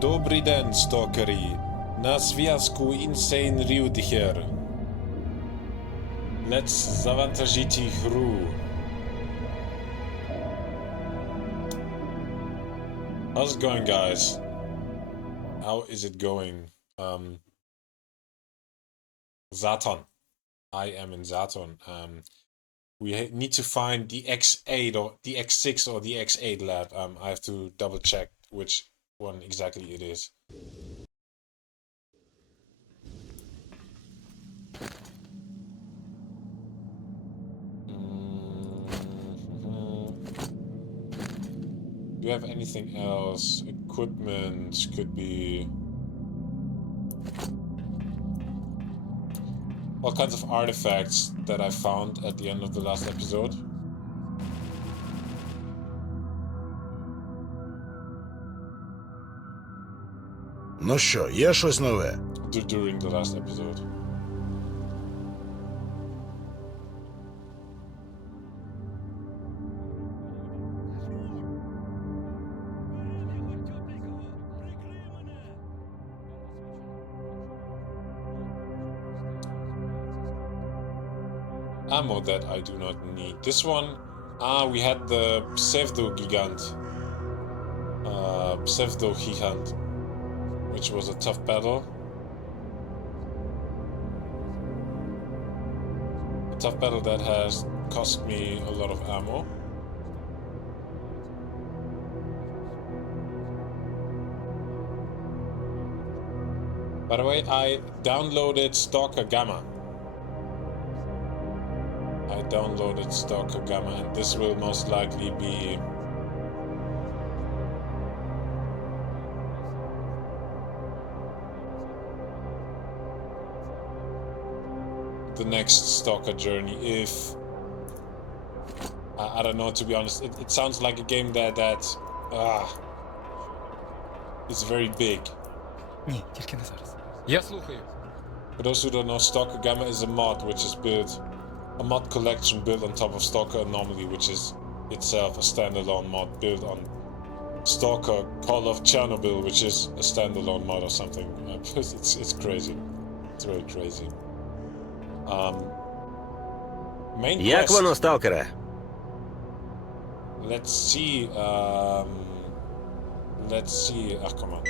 Dobry den, Stalkery. Na związku Insaneruediger. Let's zavantažiti hru. How's it going, guys? How is it going? Zaton. I am in Zaton. We need to find the X8 or the X6 or the X8 lab. I have to double check which one exactly it is. Do you have anything else? Equipment could be all kinds of artifacts that I found at the end of the last episode. Ну що, є щось нове? During the last episode. Ammo that I do not need. This one, we had the 𝔸𝕟𝕟𝕒 which was a tough battle. A tough battle that has cost me a lot of ammo. By the way, I downloaded S.T.A.L.K.E.R Gamma. I downloaded S.T.A.L.K.E.R Gamma, and this will most likely be the next S.T.A.L.K.E.R journey. If I don't know, to be honest, it sounds like a game that is very big. Ні, тільки не зараз. Я слухаю. For those who don't know, S.T.A.L.K.E.R Gamma is a mod which is built, a mod collection built on top of S.T.A.L.K.E.R Anomaly, which is itself a standalone mod built on S.T.A.L.K.E.R Call of Chernobyl, which is a standalone mod or something. It's crazy. It's very crazy. Main Як quest. воно, сталкере? Let's see. Let's see. Come on.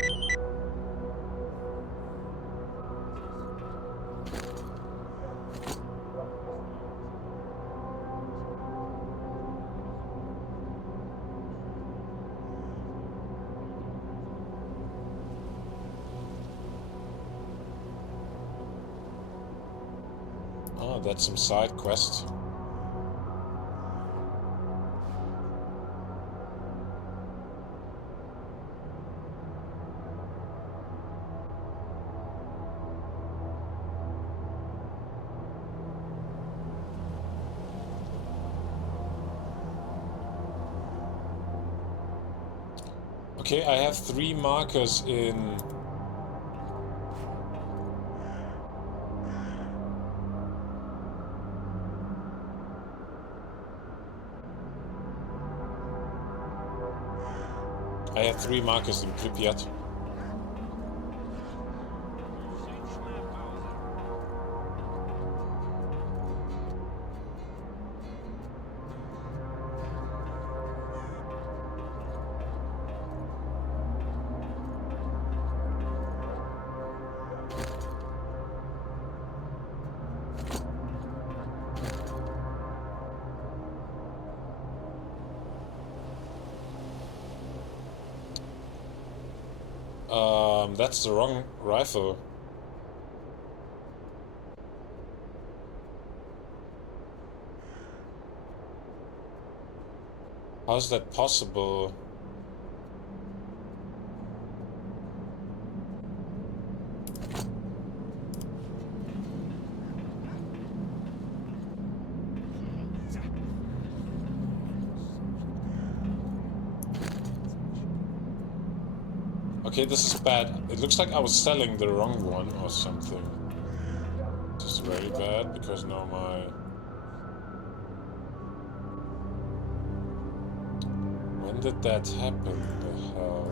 Oh, that's some side quest. Okay, I have 3 markers in Pripyat. That's the wrong rifle. How's that possible? Okay, this is bad. It looks like I was selling the wrong one or something. This is very bad because now my... When did that happen? The hell?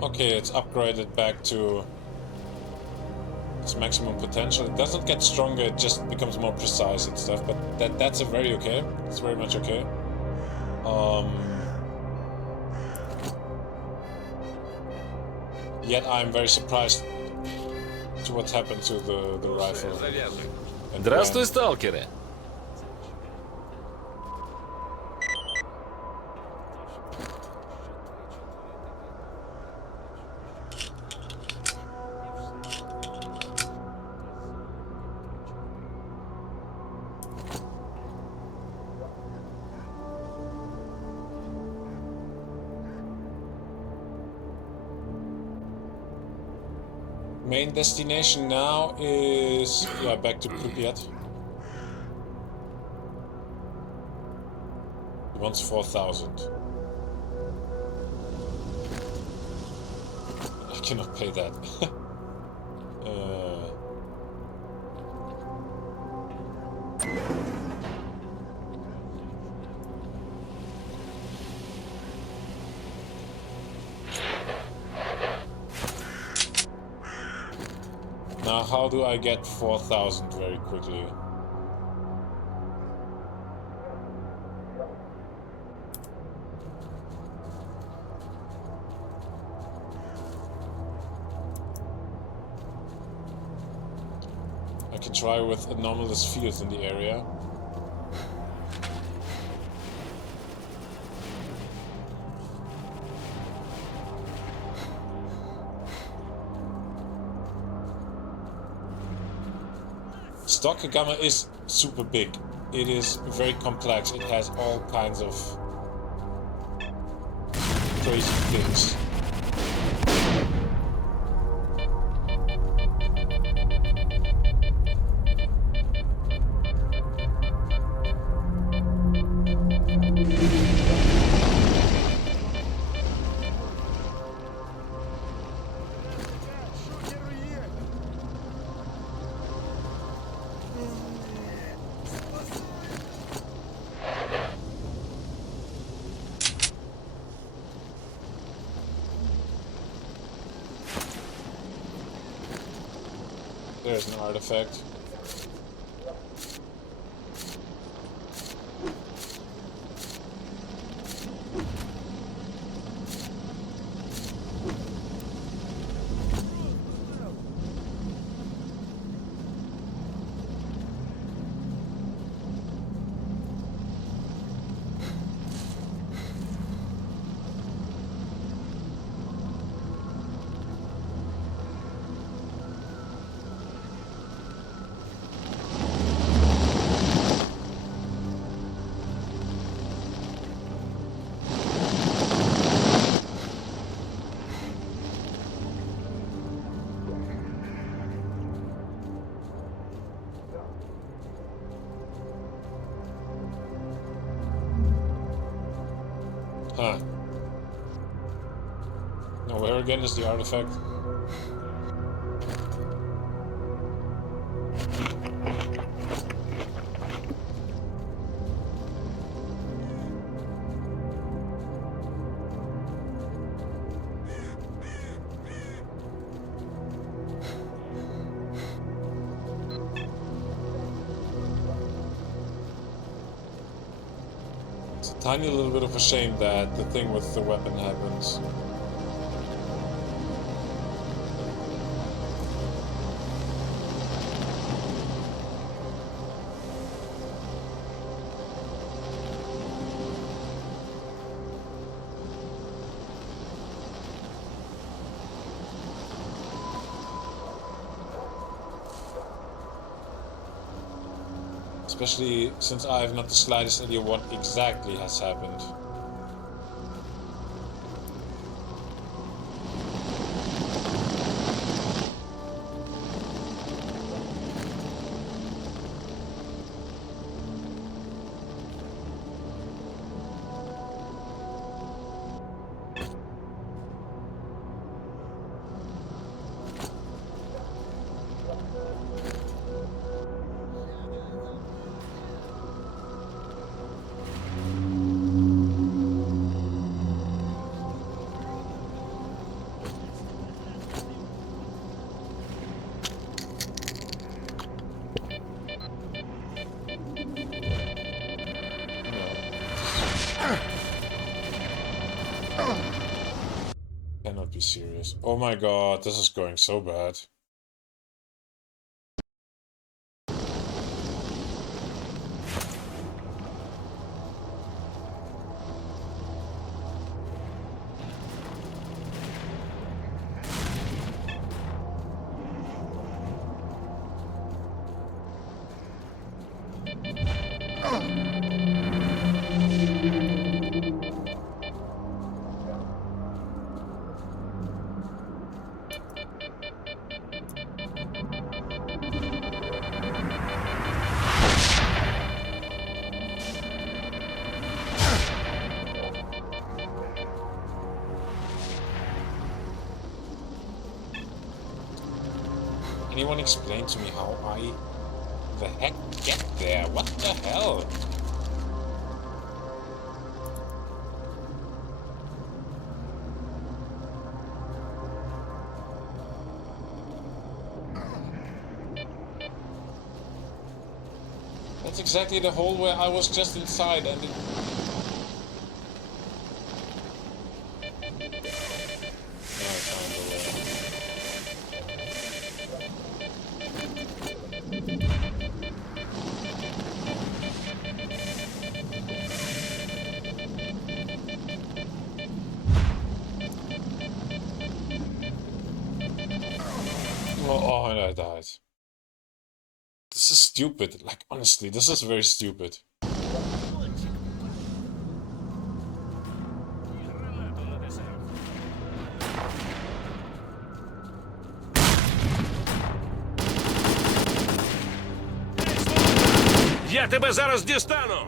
Okay, it's upgraded back to its maximum potential. It doesn't get stronger, it just becomes more precise and stuff, but that's a very okay. It's very much okay. Yet I'm very surprised to what happened to the rifle. And Здравствуй, when- сталкеры. Main destination now is back to Pripyat. He wants 4,000. I cannot pay that. Now, how do I get 4,000 very quickly? I can try with anomalous fields in the area. S.T.A.L.K.E.R gamma is super big. It is very complex. It has all kinds of crazy things. There's an artifact. Huh. Now where again is the artifact? It's a tiny little bit of a shame that the thing with the weapon happens. Especially since I have not the slightest idea what exactly has happened. Cannot be serious. Oh my god, this is going so bad. Anyone explain to me how I the heck get there? What the hell? That's exactly the hole where I was just inside and it... No, I found a way. Oh, and I died. This is stupid. Like, honestly, this is very stupid. Я тебе зараз дістану!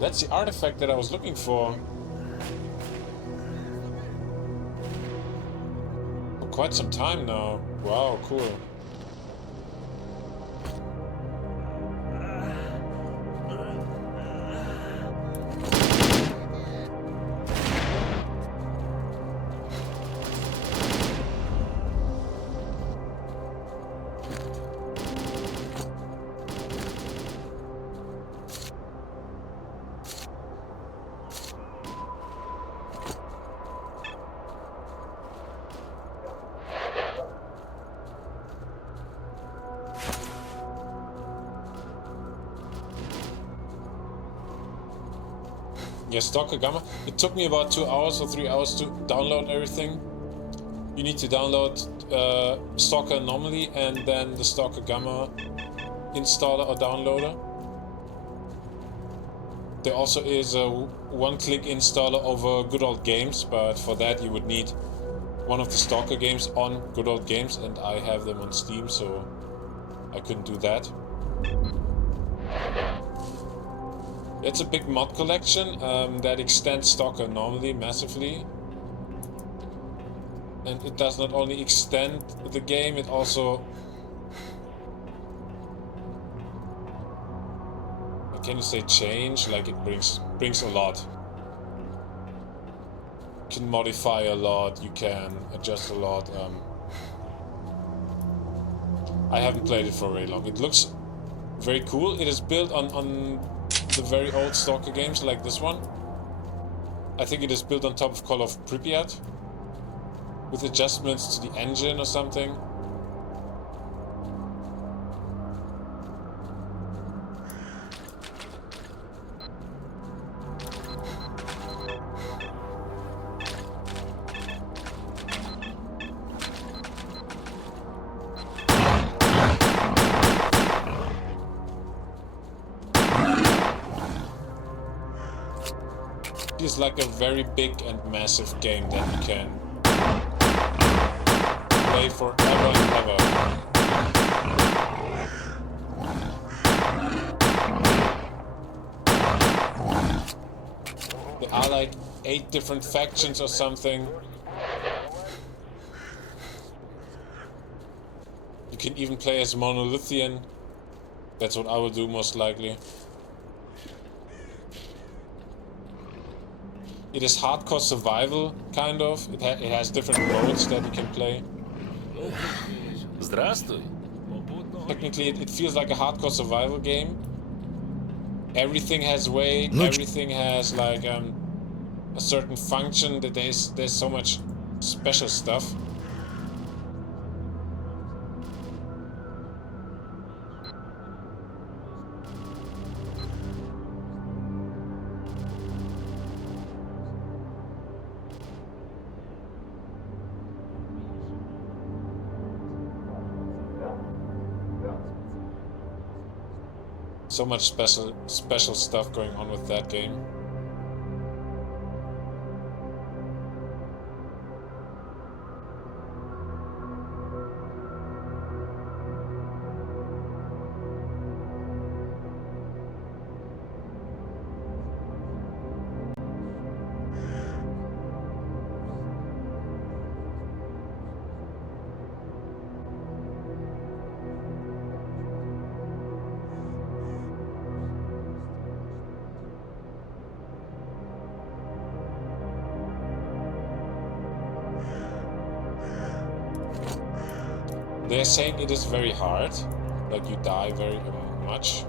That's the artifact that I was looking for quite some time now. Wow, cool. Yeah, S.T.A.L.K.E.R. It took me about 2 hours or 3 hours to download everything. You need to download S.T.A.L.K.E.R Anomaly and then the S.T.A.L.K.E.R installer or downloader. There also is a one-click installer over Good Old Games, but for that you would need one of the S.T.A.L.K.E.R games on Good Old Games, and I have them on Steam, so I couldn't do that. It's a big mod collection that extends S.T.A.L.K.E.R Anomaly massively. And it does not only extend the game, it also... Can you say change? Like, it brings a lot. You can modify a lot, you can adjust a lot. I haven't played it for very long. It looks very cool. It is built on the very old S.T.A.L.K.E.R games like this one. I think it is built on top of Call of Pripyat with adjustments to the engine or something. It is like a very big and massive game that you can play forever and ever. there are like 8 different factions or something. You can even play as Monolithian. That's what I will do most likely. It is hardcore survival, kind of. It has different modes that you can play. Здравствуй. Technically, it feels like a hardcore survival game. Everything has weight. Everything has like a certain function. That there's so much special stuff. So much special stuff going on with that game. They're saying it is very hard, like you die very much.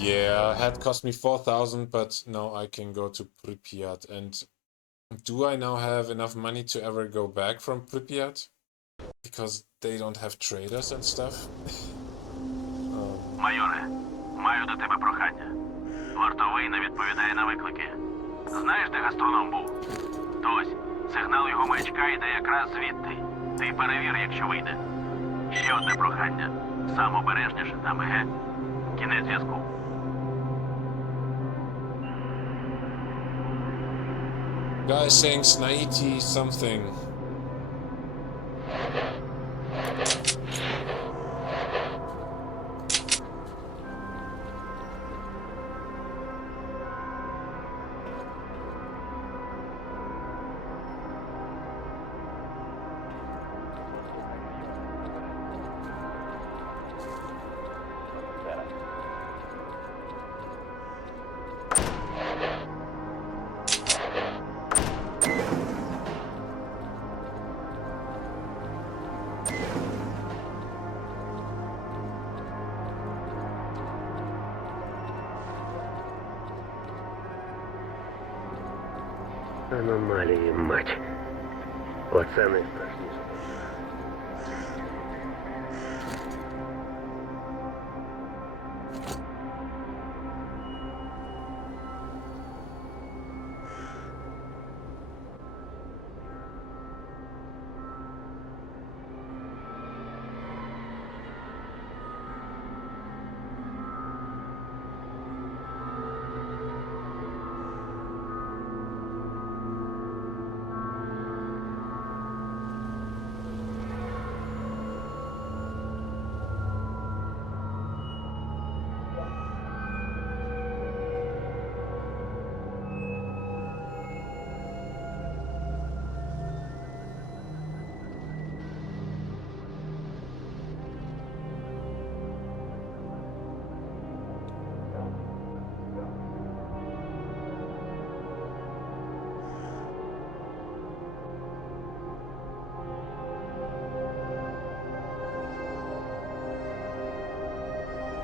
Yeah, had cost me 4,000, but now I can go to Pripyat. And do I now have enough money to ever go back from Pripyat? Because they don't have traders and stuff. Майоре, маю до тебе прохання. Вартовий не відповідає на виклики. Знаєш, де гастроном був? То ось, сигнал його маячка йде якраз звідти. Ти перевір, якщо вийде. Ще одне прохання. Сам обережніше там, еге? Кінець зв'язку. Guy saying S.T.A.L.K.E.R something. Аномалії, мать. Оце найстрашніше.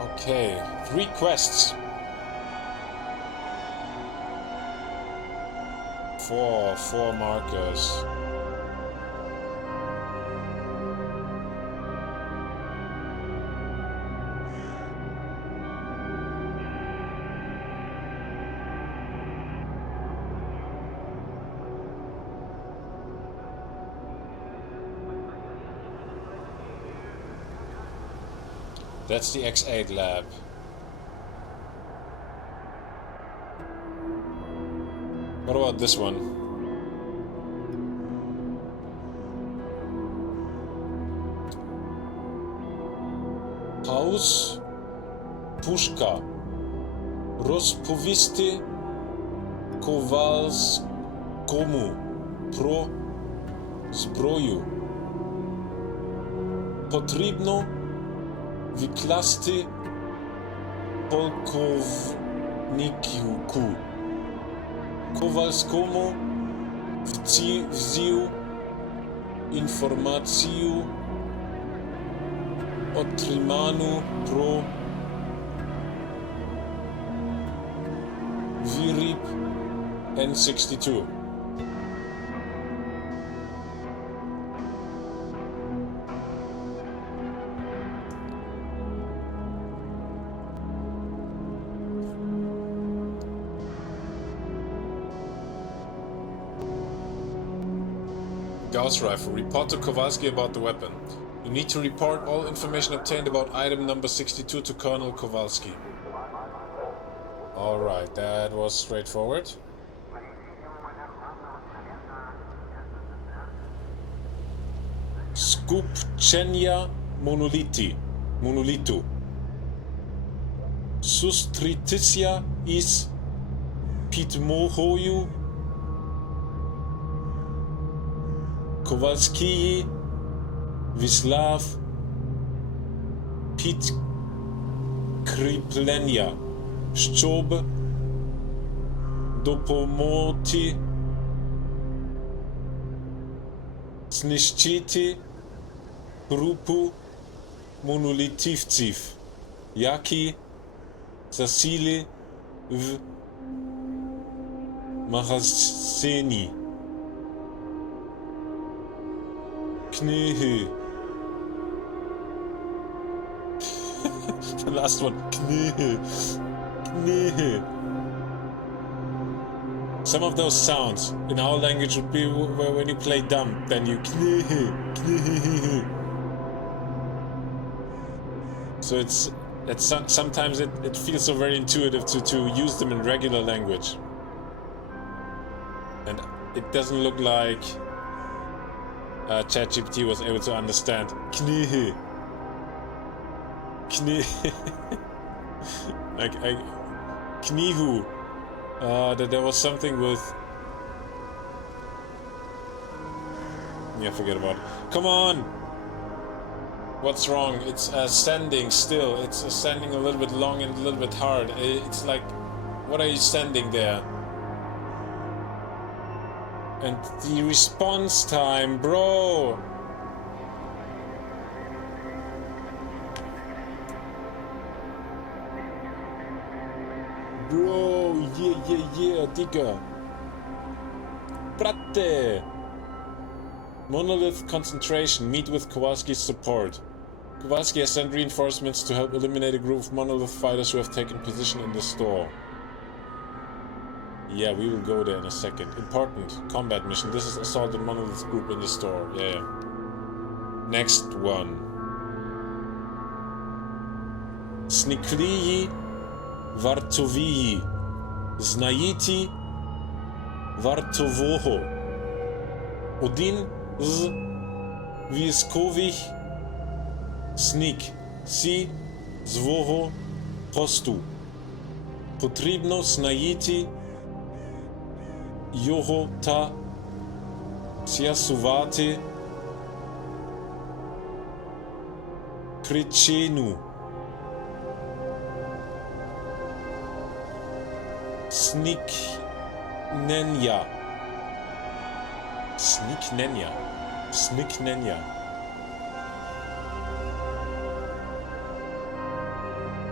Okay, 3 quests. 4 markers. That's the X8 lab. What about this one? House Pushka Rozpowisty Kowalskomu pro zbroju. Potrzebno wyklasty polkowniku. Kowalskomu wziął informację otrzymaną pro wyrób N62. Gauss rifle. Report to Kowalski about the weapon. You need to report all information obtained about item number 62 to Colonel Kowalski. Alright, that was straightforward. Skupczenia monolitu. Sustritycja is pitmohoju Kowalski Wisław Podkreślenia, żeby dopomogти zniszczyć grupę monolithowców, jaki zasili w magazynie. Kniehy. The last one. Kniehy. Kniehy. Some of those sounds in our language would be when you play dumb, then you kniehy. Kniehy. So it's sometimes it feels so very intuitive to use them in regular language. And it doesn't look like ChatGPT was able to understand Kniehe. Like Kniehu. That there was something with. Yeah, forget about it. Come on. What's wrong? It's sending still. It's sending a little bit long and a little bit hard. It's like, what are you sending there? And the response time, bro! Bro, yeah, digga. Bratte! Monolith concentration, meet with Kowalski's support. Kowalski has sent reinforcements to help eliminate a group of Monolith fighters who have taken position in the store. Yeah, we will go there in a second. Important combat mission. This is assault on Monolith group in the store. Yeah. Next one. Znikliji wartowiji. Znajiti wartowoho. Один z wojskowych znikł z swojego postu. Potrzebno znajти його та з'ясувати причину зникнення.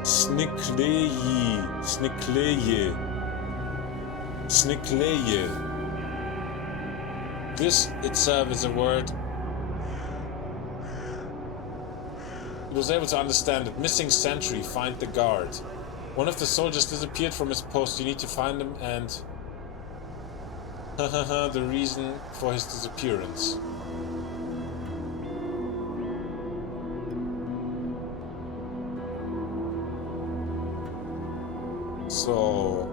𝔸𝕟𝕟𝕒. This itself is a word. He was able to understand it. Missing sentry, find the guard. One of the soldiers disappeared from his post. You need to find him and the reason for his disappearance. So,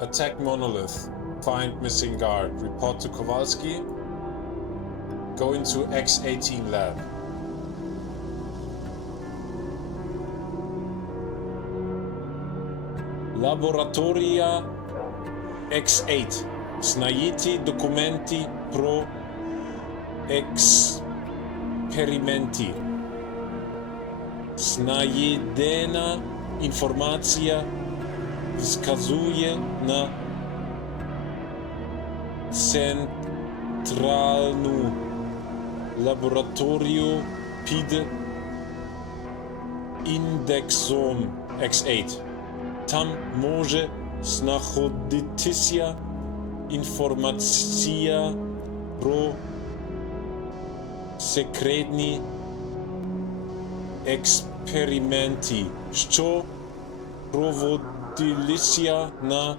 attack Monolith. Find missing guard. Report to Kowalski. Go into X-18 lab. Laboratoria X8. Snajiti documenti pro experimenti. Snajedena informacja wskazuje na centralną laboratorium pod indeksem X8. Tam może znachodzić się informacja pro sekretni eksperymenty, що проводилися на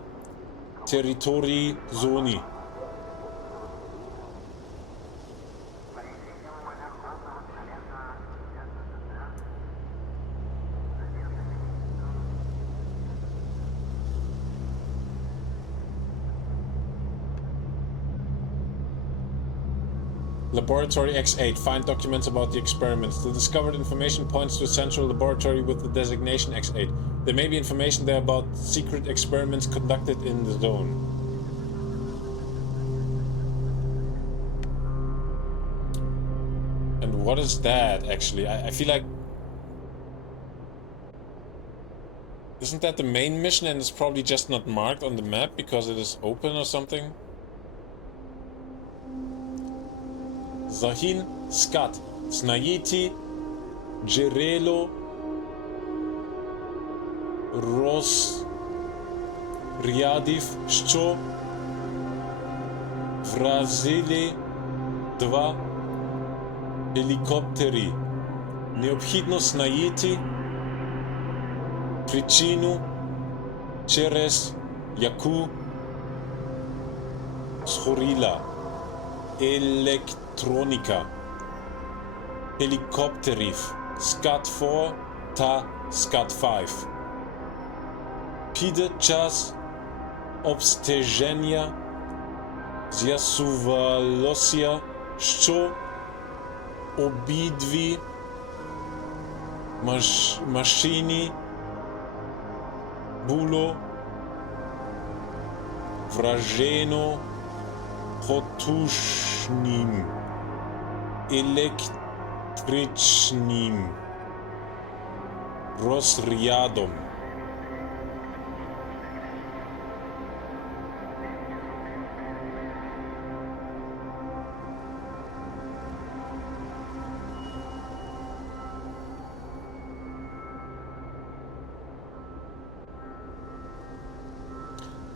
території зони. Laboratory X8. Find documents about the experiments. The discovered information points to a central laboratory with the designation X8. There may be information there about secret experiments conducted in the zone. And what is that, actually? I feel like... Isn't that the main mission and it's probably just not marked on the map because it is open or something? Zahin Skat Snajiti Джерело розрядів, що вразили два гелікоптери. Необхідно знайти причину, через яку згоріла електроніка гелікоптерів СТА-4 та СТА-5. Під час обстеження з'ясувалося, що обидві машини було вражено потужним електричним розрядом.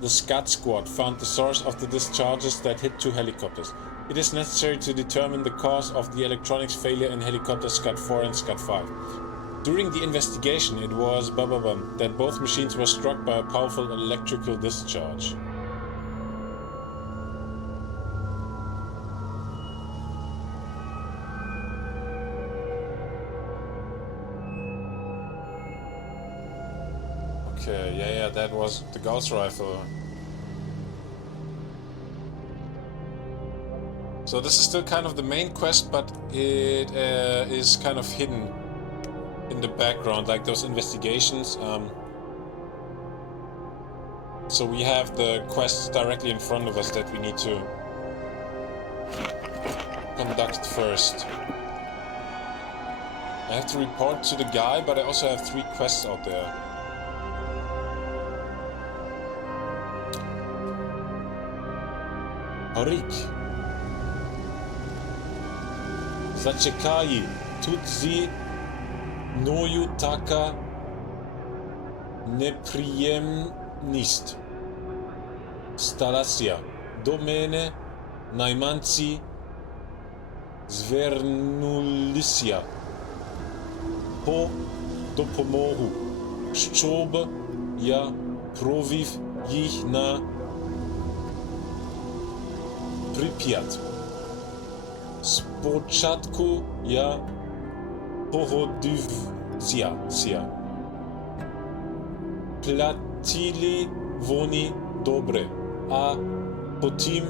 The SCAT squad found the source of the discharges that hit two helicopters. It is necessary to determine the cause of the electronics failure in helicopters SCAT-4 and SCAT-5. During the investigation, it was that both machines were struck by a powerful electrical discharge. Okay, yeah, that was the Gauss rifle. So this is still kind of the main quest, but it is kind of hidden in the background, like those investigations. So we have the quests directly in front of us that we need to conduct first. I have to report to the guy, but I also have 3 quests out there. Harik. Зачекай, тут зі мною така Neprzyjemność. Stalacja. Do mnie najmanci zвернулися po допомогу, щоб я провів їх на Pripyat. Спочатку я погодився. Платили вони добре, а потім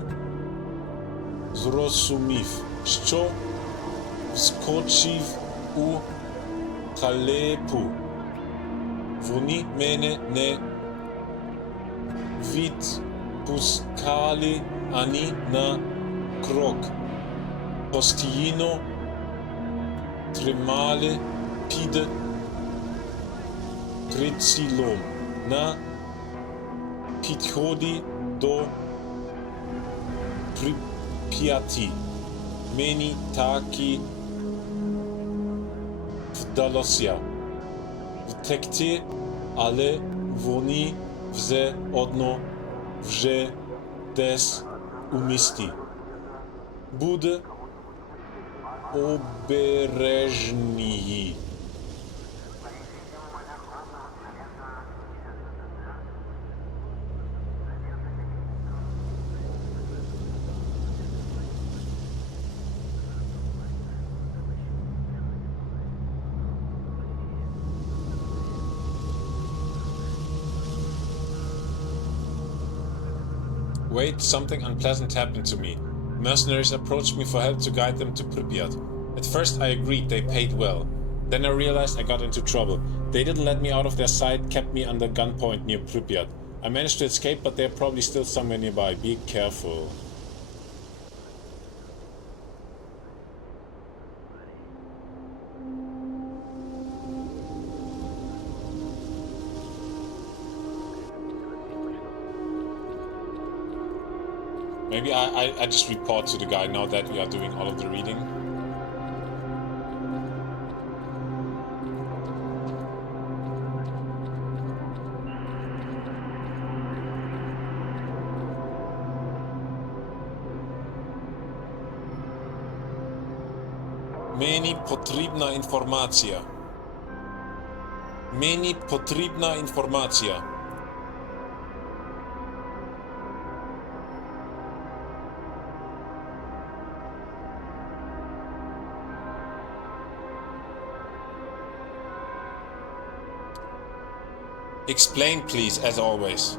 зрозумів, що вскочив у халепу. Вони мене не відпускали ані на крок. Постійно тримали під прицілом на підході до Pripyati. Мені таки вдалося втекти, але вони все одно вже десь у місті. Будь обережні. Wait, something unpleasant happened to me. Mercenaries approached me for help to guide them to Pripyat. At first I agreed, they paid well. Then I realized I got into trouble. They didn't let me out of their sight, kept me under gunpoint near Pripyat. I managed to escape, but they're probably still somewhere nearby. Be careful. Maybe I just report to the guy now that we are doing all of the reading. Meni potrzebna informacja. Meni potrzebna informacja. Explain, please, as always.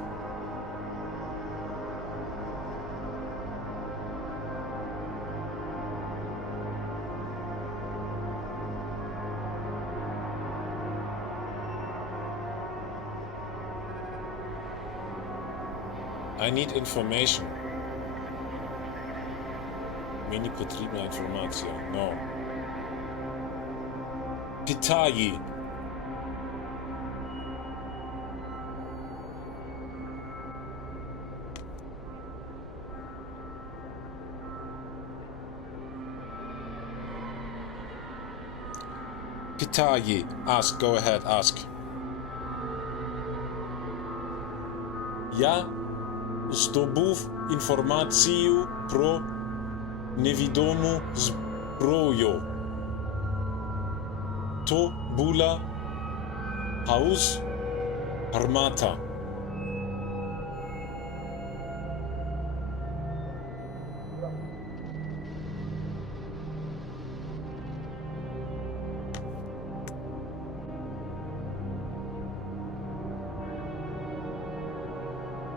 I need information. Meni potrzebna informacja. No. Pytanie. Pytanie. Ask. Go ahead. Ask. Я здобув інформацію про невідому зброю. То була гармата.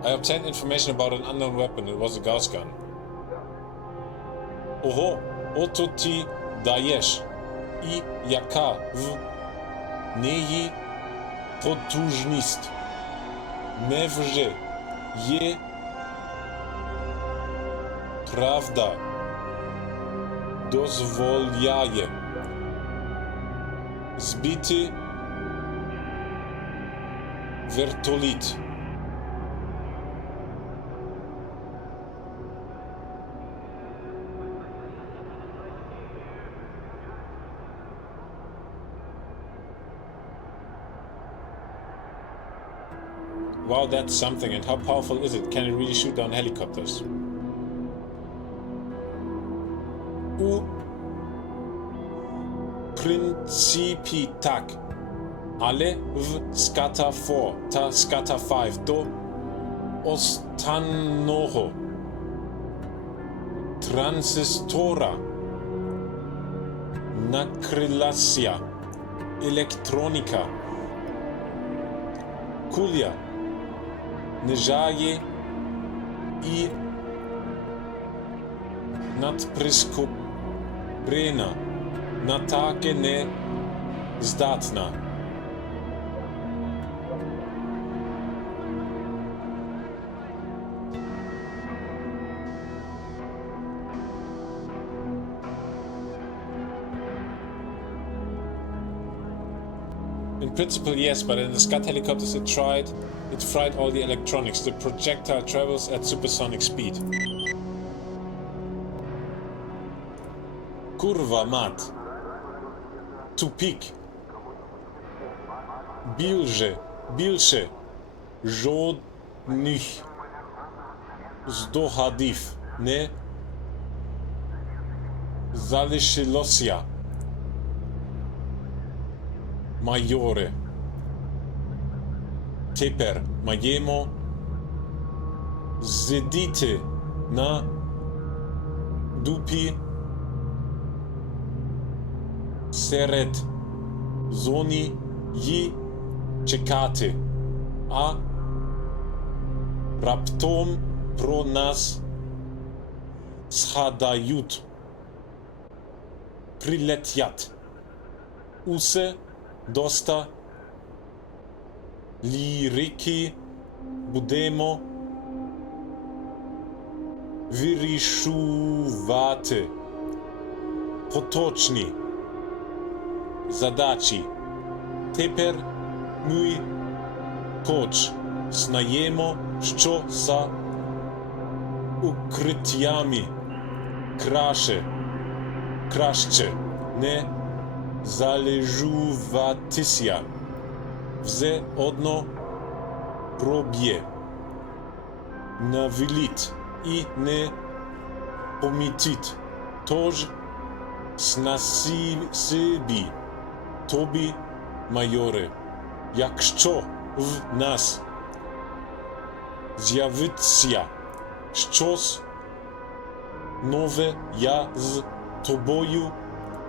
I obtained information about an unknown weapon. It was a Gauss gun. Ого, ото ти даєш. І яка в неї потужність. Невже є правда дозволяє збити вертоліт. Wow, that's something. And how powerful is it? Can it really shoot down helicopters? Pripyat. Ale v skata 4, ta skata 5 do ostatnього transistora nakrylasja elektronika kulia niżaje i nadpryskobrena na takie nezdatna. In principle, yes, but in the Scud helicopters it fried all the electronics. The projectile travels at supersonic speed. Kurwa mat. Tupik. Bilsze. Żadnych zdogадів не залишилося. Майоре. Тепер маємо сидіти на дупі серед зони й чекати, а раптом про нас згадають, прилетять. Усе доста лірики будемо вирішувати поточні задачі. Тепер ми хоч знаємо, що за укриттями краще не залежуватися. Все одно проб'є на виліт і не помітить. Тож спасибі тобі, майоре. Якщо в нас з'явиться щось нове, я з тобою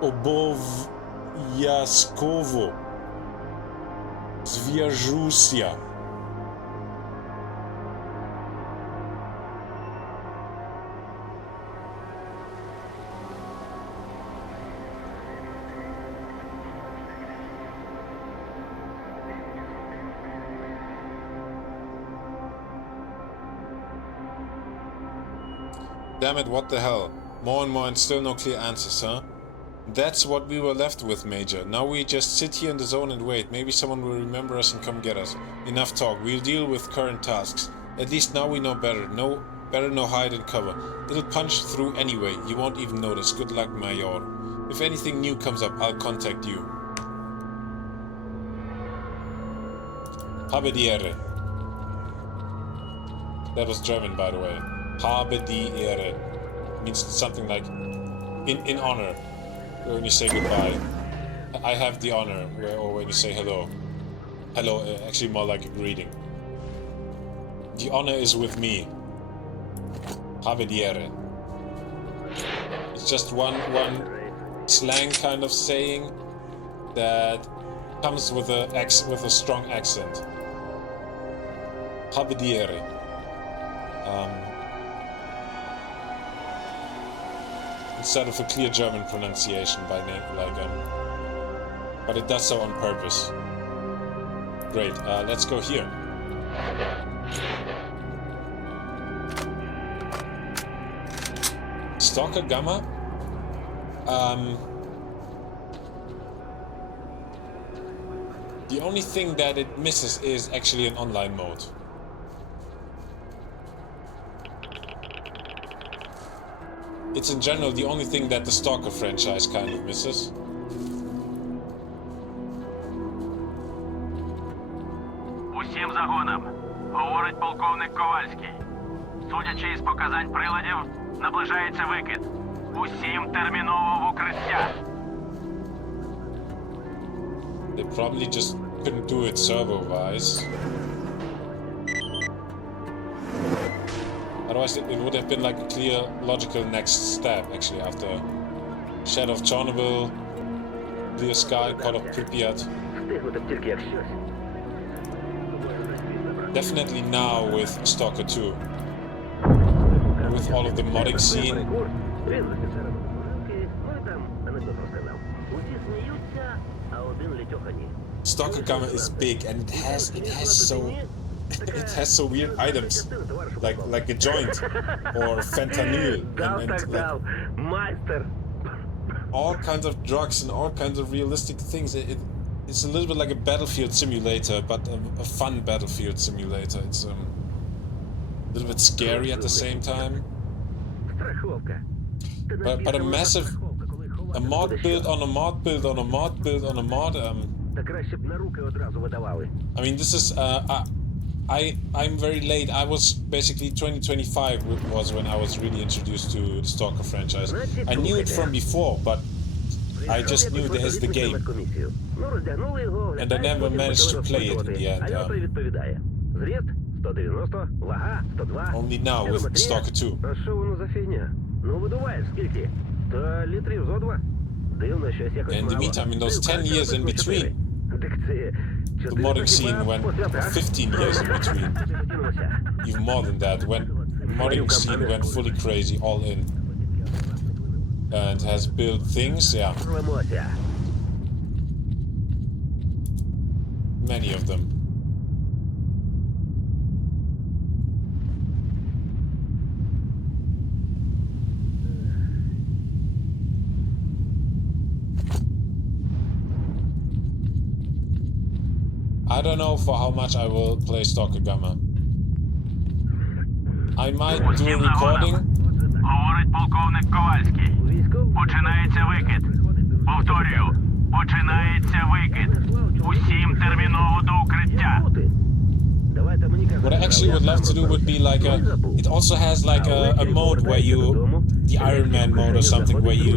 обов'язково зв'яжуся. Damn it, what the hell? More and more and still no clear answers, huh? That's what we were left with, Major. Now we just sit here in the zone and wait. Maybe someone will remember us and come get us. Enough talk. We'll deal with current tasks. At least now we know better. Better no hide and cover. It'll punch through anyway. You won't even notice. Good luck, Major. If anything new comes up, I'll contact you. Habe die Ehre. That was German, by the way. Habe die Ehre. Means something like in honor. When you say goodbye. I have the honor. Or when you say hello. Hello, actually more like a greeting. The honor is with me. Habe die Ehre. It's just one slang kind of saying that comes with a strong accent. Habe die Ehre. Instead of a clear German pronunciation by name, but it does so on purpose. Great. Let's go here. S.T.A.L.K.E.R Gamma. The only thing that it misses is actually an online mode. It's in general the only thing that the S.T.A.L.K.E.R franchise kind of misses. Усім загонам. Говорить полковник Ковальський. Судячи із показань приладів, наближається викид. Усім терміново в укриття. They probably just couldn't do it server-wise. Otherwise, it would have been like a clear, logical next step, actually, after Shadow of Chernobyl, Clear Sky, Call of Pripyat. Встигнути б тільки як щось. Definitely now with S.T.A.L.K.E.R 2. With all of the modding scene. Він з офіцером Рамки, ну і там анекдот розказав. Усі сміються, а один літьоха ні. S.T.A.L.K.E.R Gamma is big and it has so weird items like a joint or fentanyl and like Майстер. all kinds of drugs and all kinds of realistic things. It's a little bit like a battlefield simulator, but a fun battlefield simulator. It's a little bit scary at the same time. Страховка. But a massive a mod build on a mod build on a mod build on a mod. Та краще б на руки одразу видавали. I mean, this is I'm very late. I was basically 2025 was when I was really introduced to the S.T.A.L.K.E.R franchise. I knew it from before, but I just knew there's the game, and I never managed to play it in the end. Only now with S.T.A.L.K.E.R 2. А що воно за фігня? Ну видуваєш скільки? Та літрів зо два. Дивно, щось якось In the мало. meantime, in those 10 years in between, Так це the modding scene went, or 15 years in between, even more than that, when the modding scene went fully crazy, all in, and has built things, yeah, Рвемося. many of them. I don't know for how much I will play S.T.A.L.K.E.R Gamma. I might do a recording. Говорить полковник Ковальський. Починається викид. Повторюю, починається викид. Усім терміново до укриття. What I actually would love to do would be like a... It also has like a mode where you... The Iron Man mode or something where you...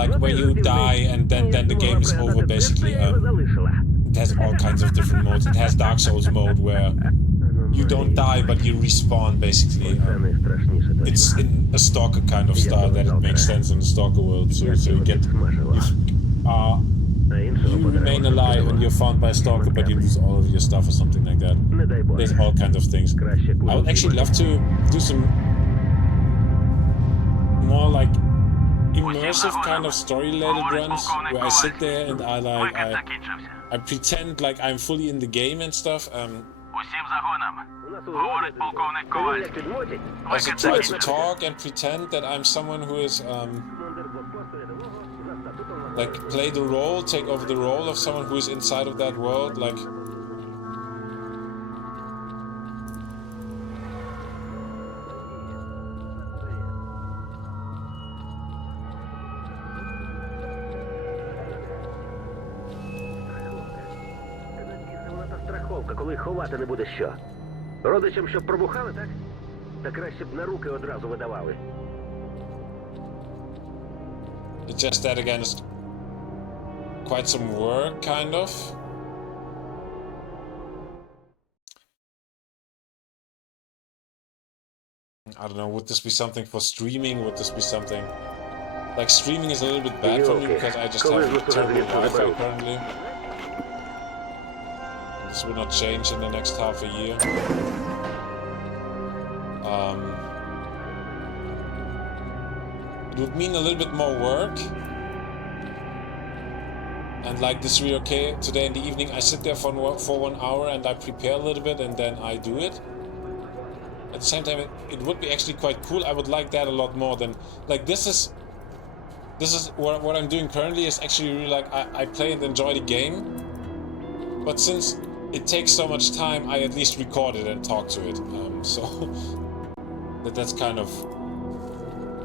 like where you die and then the game is over basically. It has all kinds of different modes. It has Dark Souls mode where you don't die but you respawn basically. It's in a S.T.A.L.K.E.R kind of style that it makes sense in the S.T.A.L.K.E.R world. So you get... you remain alive and you're found by S.T.A.L.K.E.R but you lose all of your stuff or something like that. There's all kinds of things. I would actually love to do some more like immersive kind of story-related runs where I sit there and I pretend like I'm fully in the game and stuff. Усім загонам. Говорить полковник Ковальський. Also try to talk and pretend that I'm someone who is like play the role, take over the role of someone who is inside of that world, like. Страховка, коли ховати не буде що. Родичам, щоб пробухали, так? Та краще б на руки одразу видавали. It's just that again is quite some work, kind of. I don't know, would this be something for streaming? Would this be something... Like, streaming is a little bit bad for me because I just have terrible Wi-Fi currently. This will not change in the next half a year. It would mean a little bit more work. And like this really okay, today in the evening I sit there for 1 hour and I prepare a little bit and then I do it. At the same time, it would be actually quite cool. I would like that a lot more than... Like, this is what I'm doing currently is actually really like... I play and enjoy the game. But since it takes so much time, I at least record it and talk to it. So... that's kind of...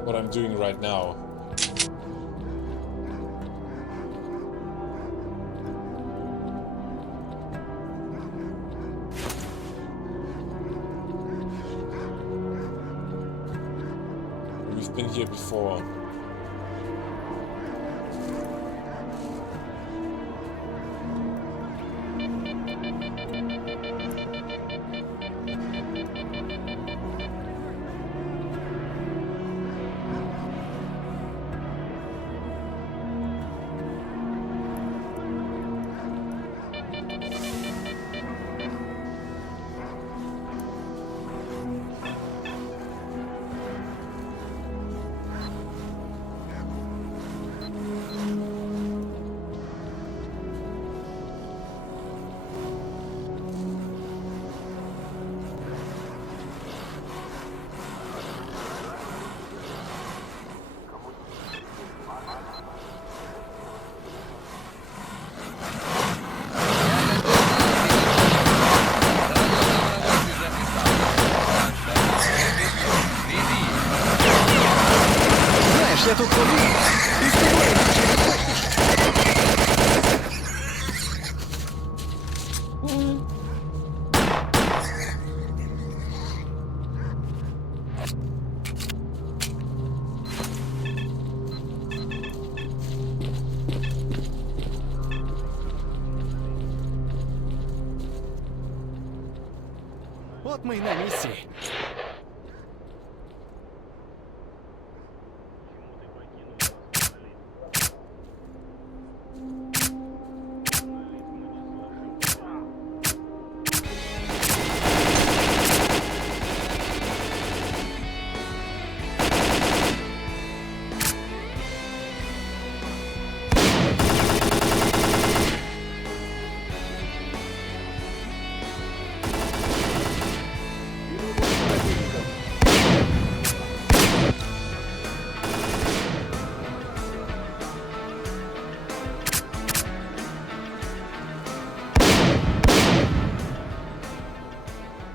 what I'm doing right now. I've been here before. Знаешь, я тут ходил. Ты встигла Вот мы и на миссии.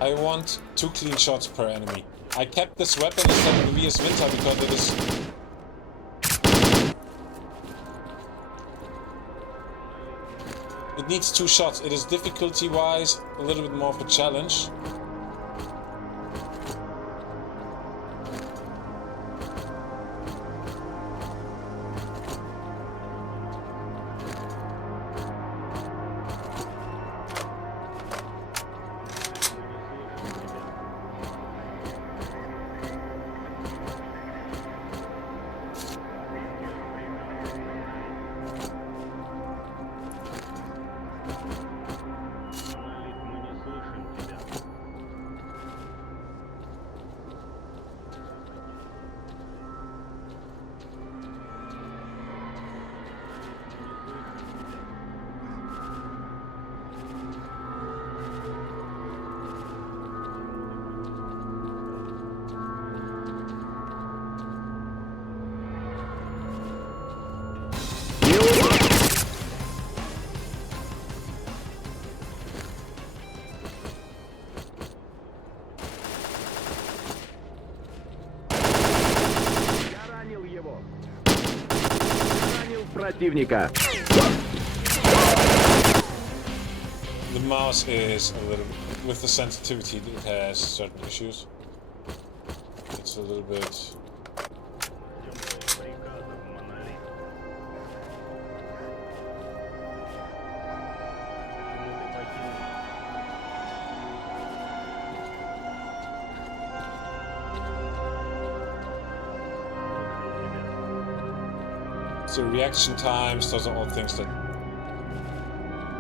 I want 2 clean shots per enemy. I kept this weapon instead of the VS Winter because it is... It needs 2 shots. It is difficulty-wise a little bit more of a challenge. Противника. The mouse is a little... With the sensitivity, it has certain issues. It's a little bit... So reaction times, those are all things that...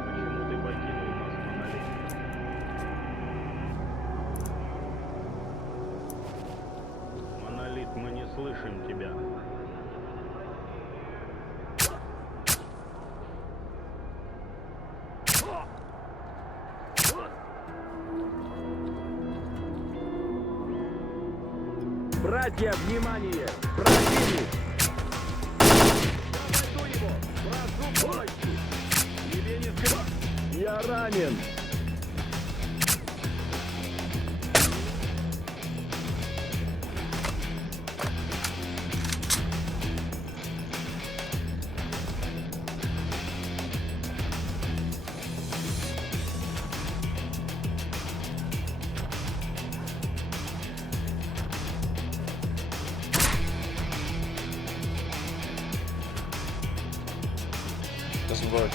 Почему ты покинул нас, Монолит? Монолит, мы не слышим тебя. Братья, внимание! Противник! Я найду его! Прошу помощи! Тебе не скрыть! Я ранен! doesn't work.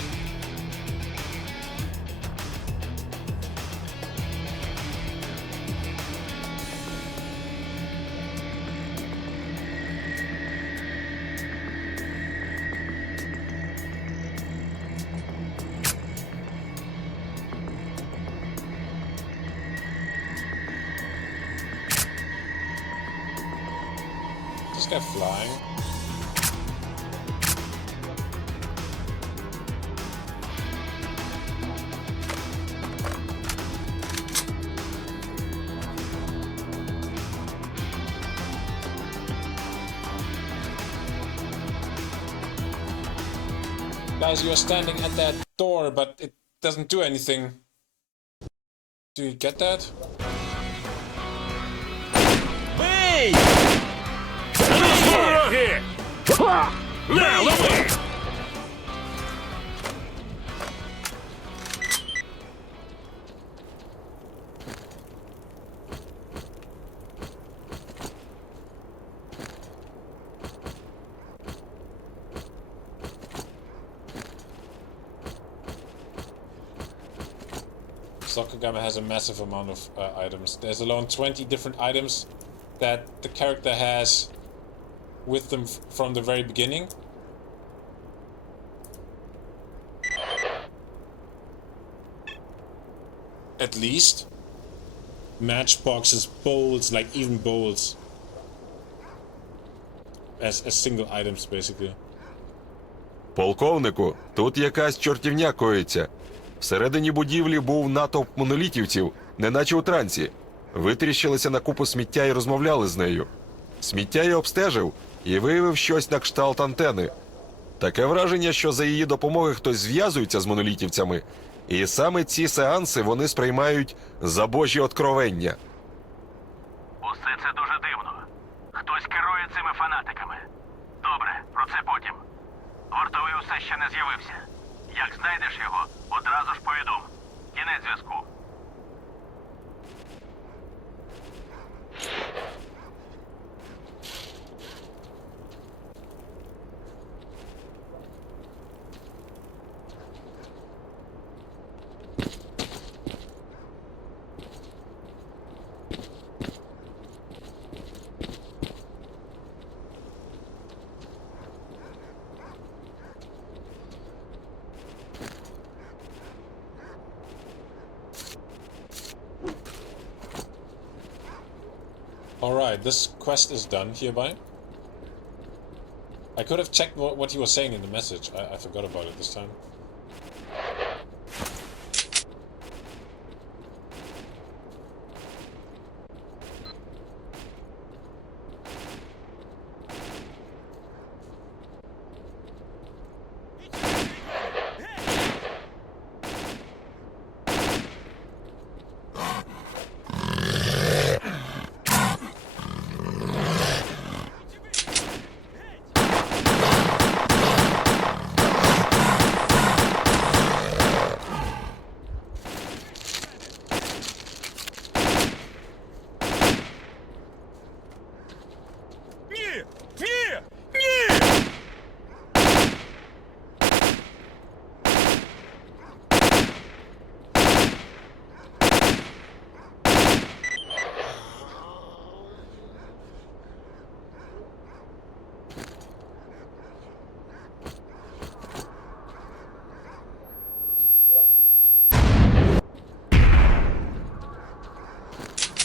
This guy flying. Guys, you are standing at that door, but it doesn't do anything. Do you get that? Ей! Вороги! На, лови! S.T.A.L.K.E.R has a massive amount of items. There's alone 20 different items that the character has with them from the very beginning. At least. Matchboxes, bowls, like even bowls. As single items, basically. Полковнику, тут якась чортівня коїться. Всередині будівлі був натовп монолітівців, неначе у трансі. Витріщилися на купу сміття і розмовляли з нею. Сміття я обстежив і виявив щось на кшталт антени. Таке враження, що за її допомогою хтось зв'язується з монолітівцями, і саме ці сеанси вони сприймають за божі откровення. Усе це дуже дивно. Хтось керує цими фанатиками. Добре, про це потім. Вартовий усе ще не з'явився. Як знайдеш його, одразу ж повідом. Кінець зв'язку. Alright, this quest is done hereby. I could have checked what he was saying in the message. I forgot about it this time.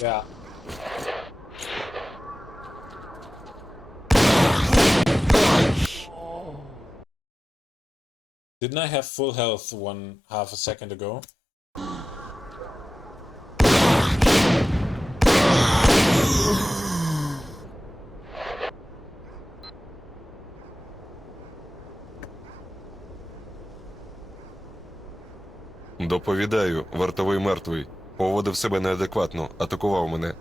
Yeah. Didn't I have full health 1/2 a second ago? Доповідаю, вартовий мертвий. Поводив себе неадекватно, атакував мене.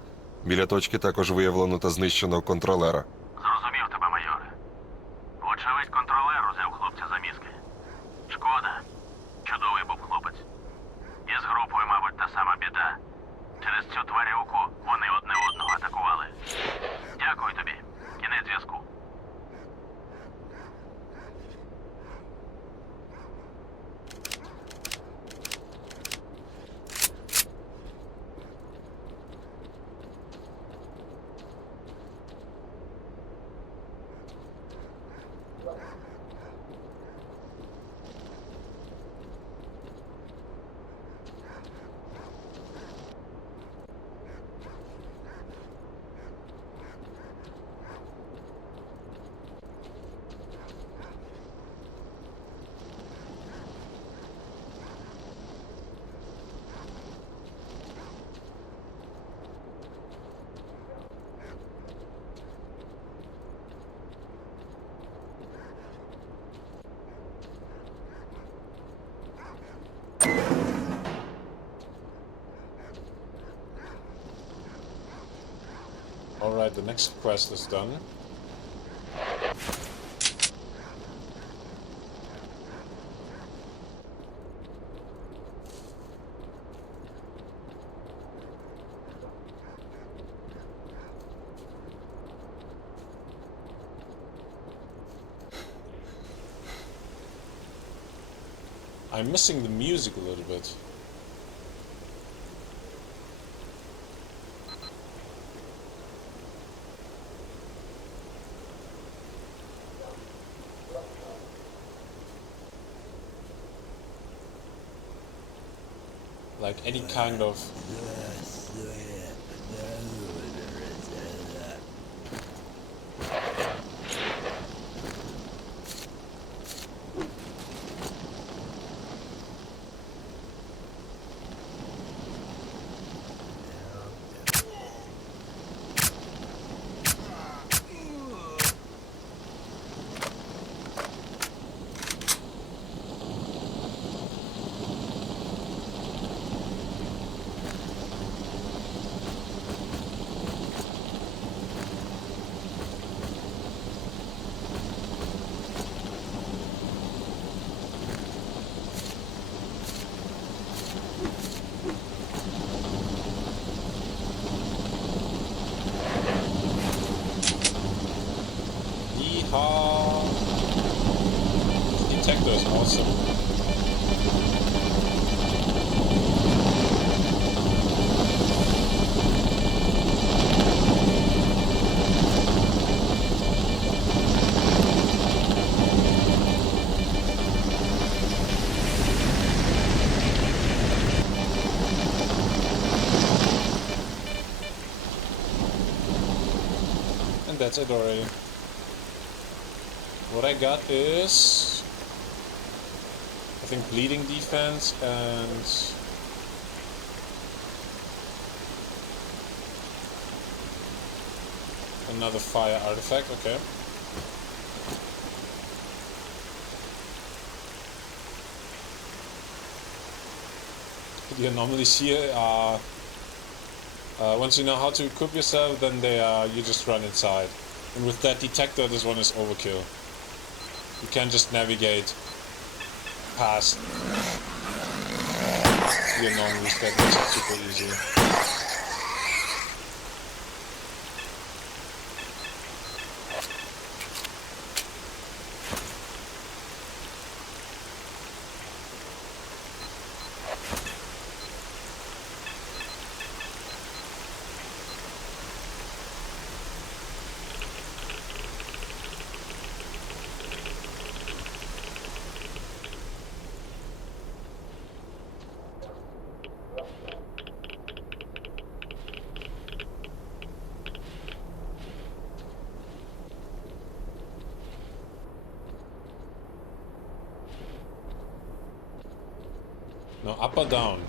Біля точки також виявлено та знищено контролера. Зрозумів тебе, майоре. Вочевидь, контролер узяв хлопця за мізки. Шкода. Чудовий був хлопець. І з групою, мабуть, та сама біда. Через цю тварюку вони одне одного атакували. Дякую тобі. Кінець зв'язку. Alright, the next quest is done. I'm missing the music a little bit. Like any kind of... Detector is awesome. And that's it already. What I got is, I think, bleeding defense and another fire artifact. Okay. The anomalies here are, once you know how to equip yourself, then they are, you just run inside. And with that detector, this one is overkill. You can't just navigate past the anomalies. That makes it super easy. No, up or down?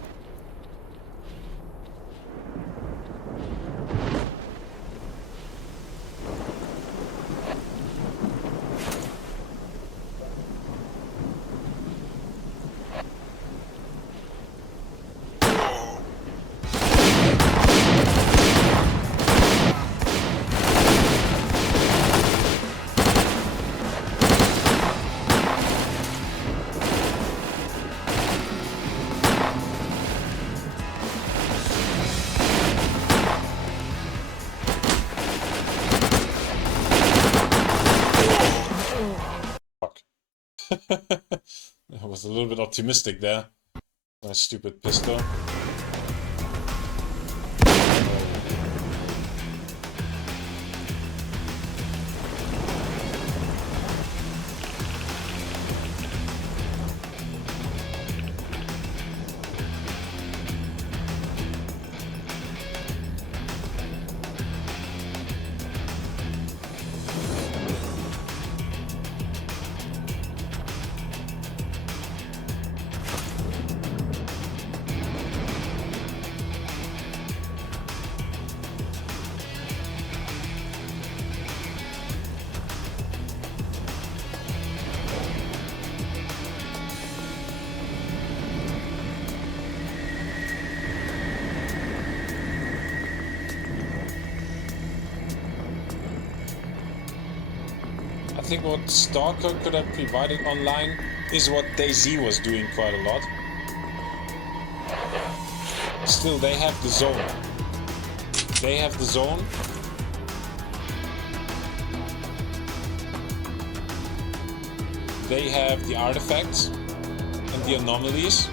I was a little bit optimistic there. My stupid pistol. think what S.T.A.L.K.E.R could have provided online is what DayZ was doing quite a lot. Still, they have the zone. They have the zone. They have the artifacts and the anomalies.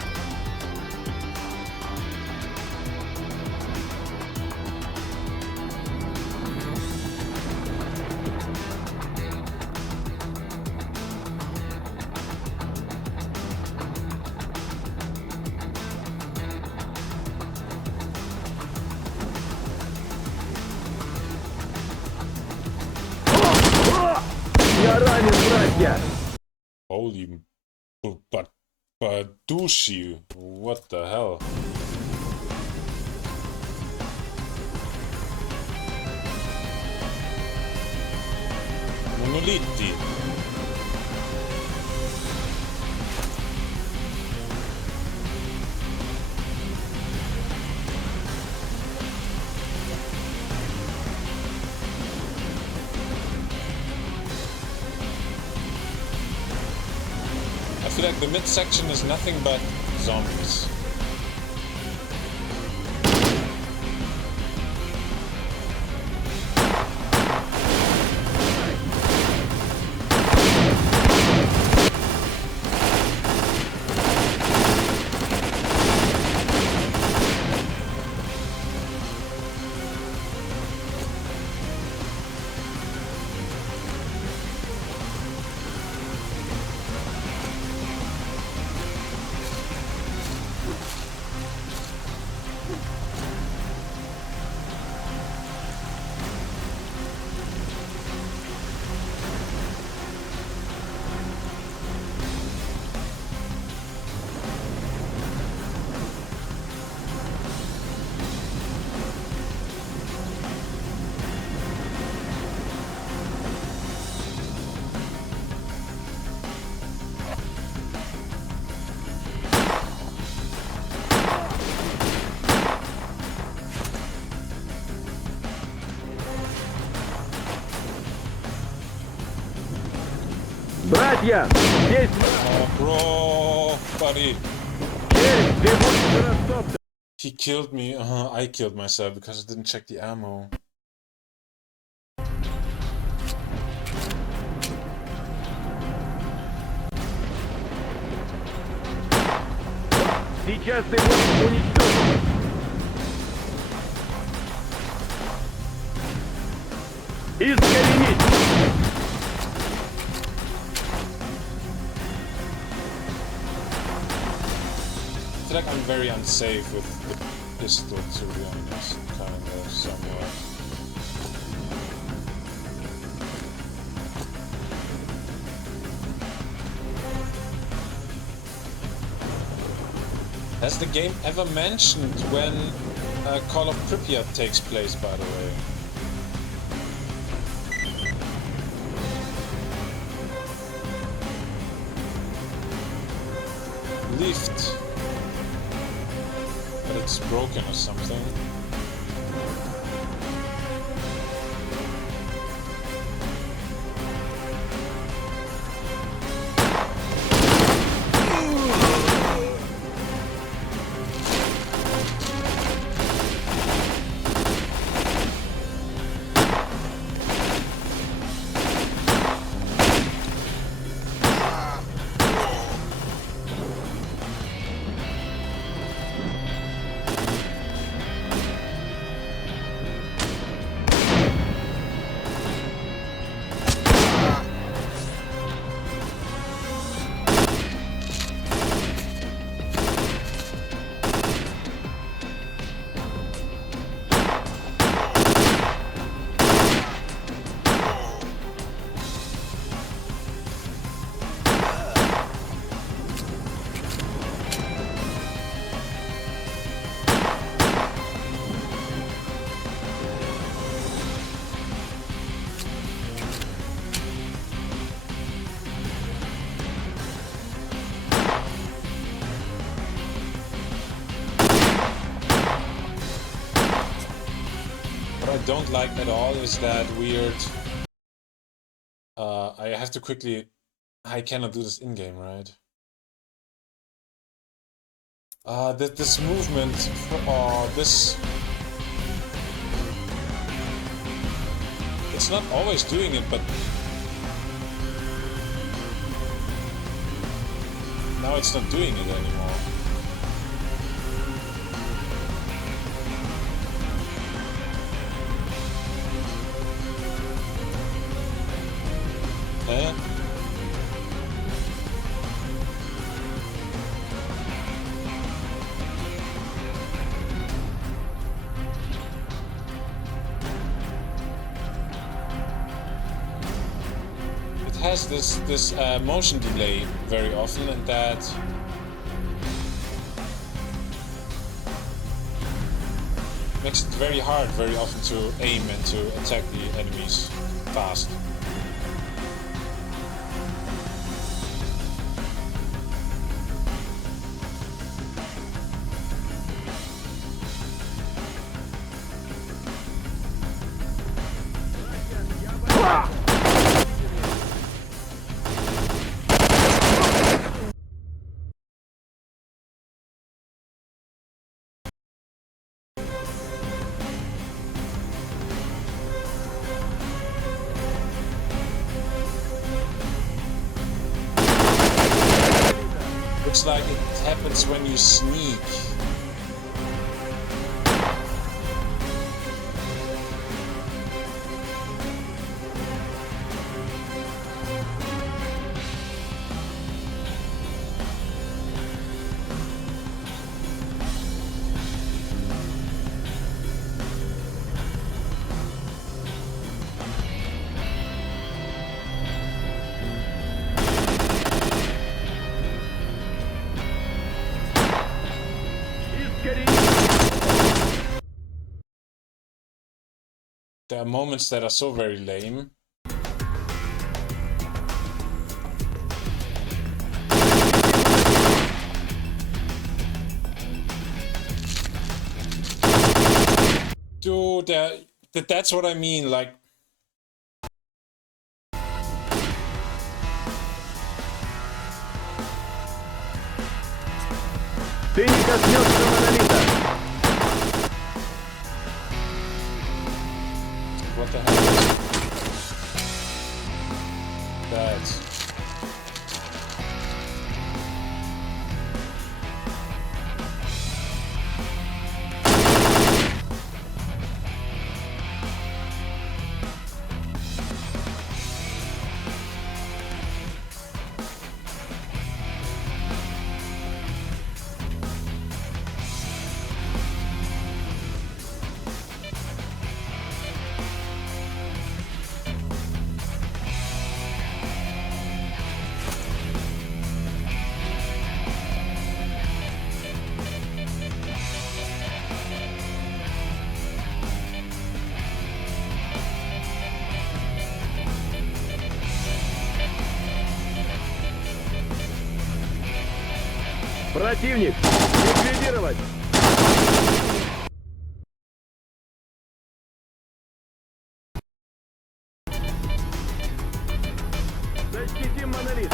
Я ранен, братья! Holy Badushi, what the hell? Monolith. I feel like the midsection is nothing but zombies. Братья! Здесь Oh, bro, buddy. ты будешь растоптан! He killed me. I killed myself because I didn't check the ammo. Сейчас ты будешь уничтожен! Искоренить! I feel like I'm very unsafe with the pistol, to be honest, kind of somewhat. Has the game ever mentioned when Call of Pripyat takes place, by the way? Lift. But it's broken or something. What I don't like at all is that weird I I have to quickly... I cannot do this in-game, right? This movement... this... It's not always doing it, but... Now it's not doing it anymore. Huh? It has this motion delay very often, and that makes it very hard very often to aim and to attack the enemies fast. Looks like it happens when you sneak. There are moments that are so very lame. Dude, that's what I mean, like... Ты не коснешься монолита! What the hell is that? Противник! Ликвидировать! Защитим монолит!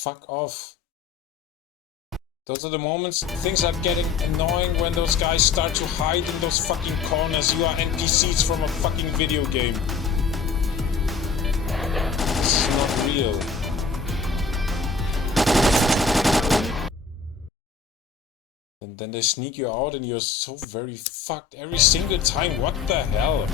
fuck off. Those are the moments things are getting annoying when those guys start to hide in those fucking corners. You are NPCs from a fucking video game. This is not real. And then they sneak you out and you're so very fucked every single time. What the hell?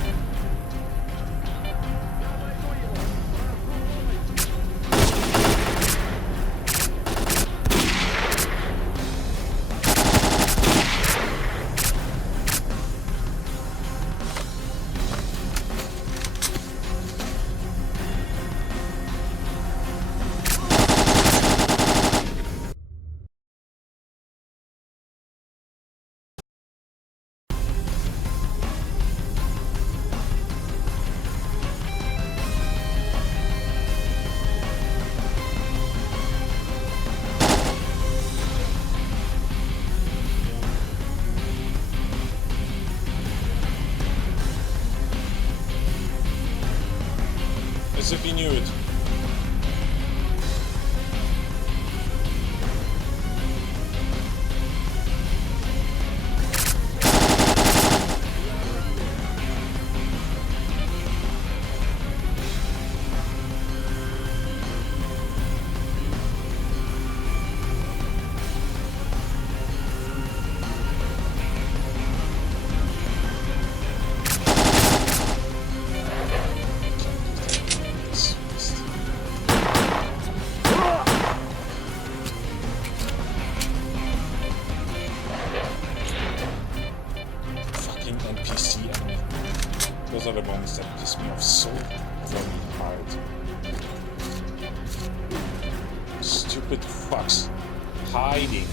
As if he knew it. Those are the moments that piss me off so very hard. Stupid fucks hiding.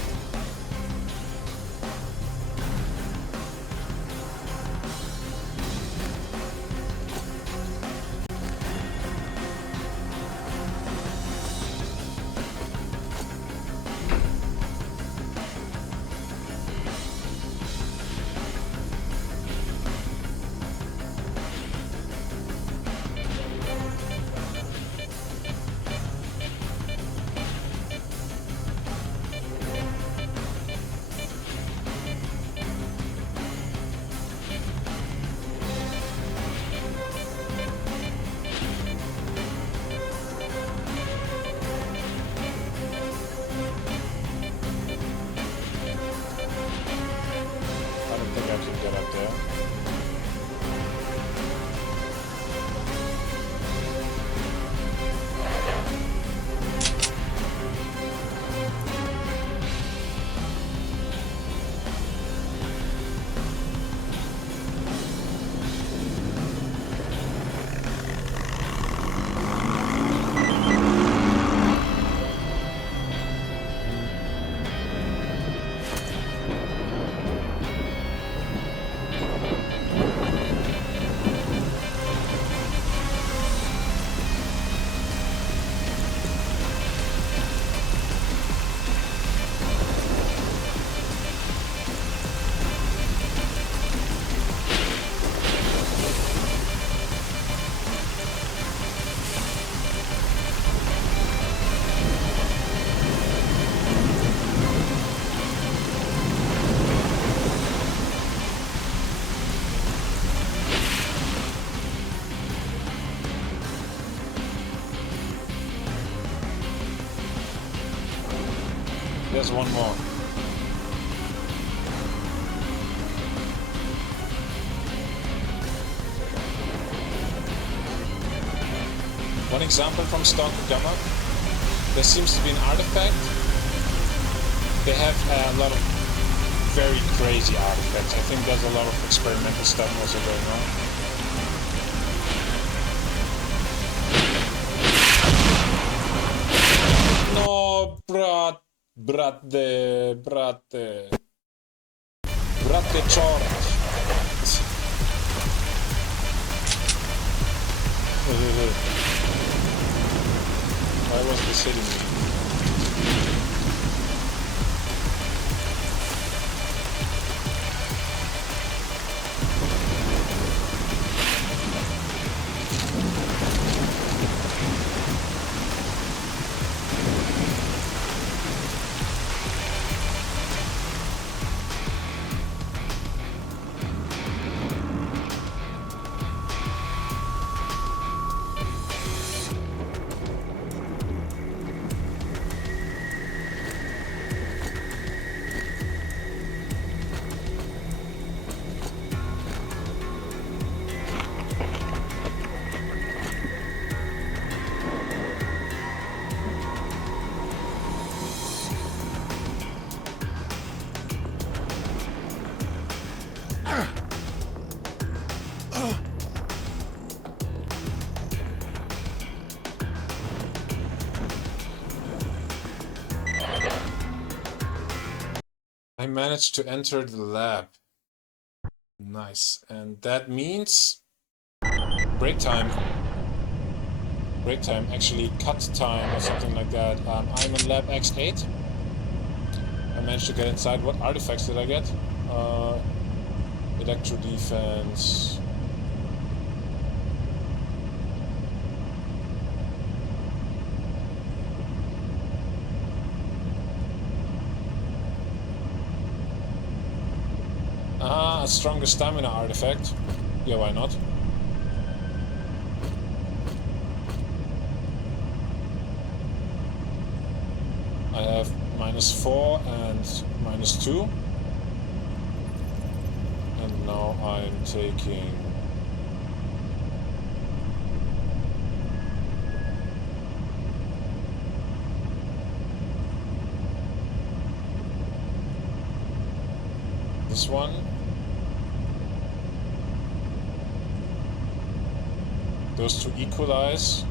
There's one more. One example from S.T.A.L.K.E.R. There seems to be an artifact. They have a lot of very crazy artifacts. I think there's a lot of experimental stuff also going on. No, brate, czort. Why was this hitting me? I managed to enter the lab. Nice. And that means break time. Break time, actually cut time or something like that. I'm in lab X8. I managed to get inside. What artifacts did I get? Electro defense. A stronger stamina artifact. Yeah, why not? I have -4 and -2. And now I'm taking... this one. Those two equalize.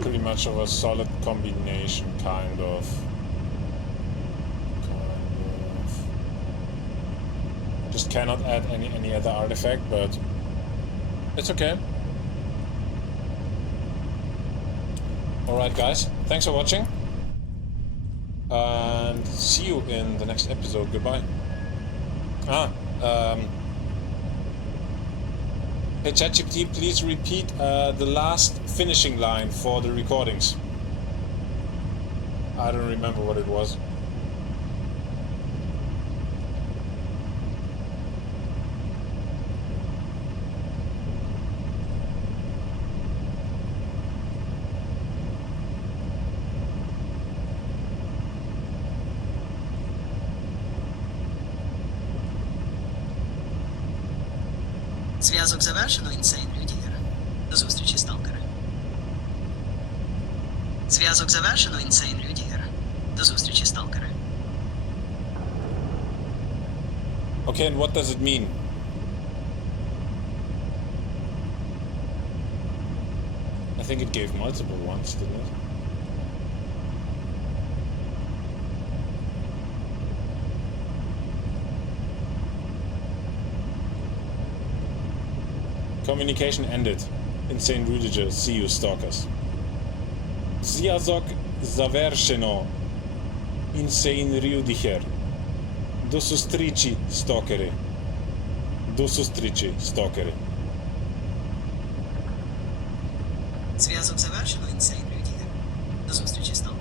Pretty much of a solid combination, kind of. Just cannot add any other artifact, but it's okay. Alright guys, thanks for watching. And see you in the next episode. Goodbye. Hey ChatGPT, please repeat the last finishing line for the recordings. I don't remember what it was. Зв'язок завершено, Insaneruediger. До зустрічі, сталкери. Зв'язок завершено, Insaneruediger. До зустрічі, сталкери. Okay, and what does it mean? I think it gave multiple ones, didn't it? Communication ended. Insaneruediger, see you, stalkers. Зв'язок завершено. Insaneruediger. До зустрічі, стокери. До зустрічі, стокери. Зв'язок завершено, Insaneruediger. До зустрічі, сталкери.